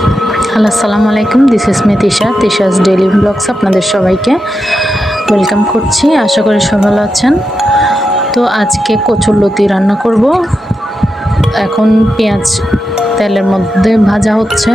Hello, আসসালামু আলাইকুম। This is me Tisha's daily blogs. আপনাদের সবাইকে ওয়েলকাম করছি। আশা করি সবাই ভালো আছেন। তো আজকে কচুরলতি রান্না করব। এখন পেঁয়াজ তেলের মধ্যে ভাজা হচ্ছে।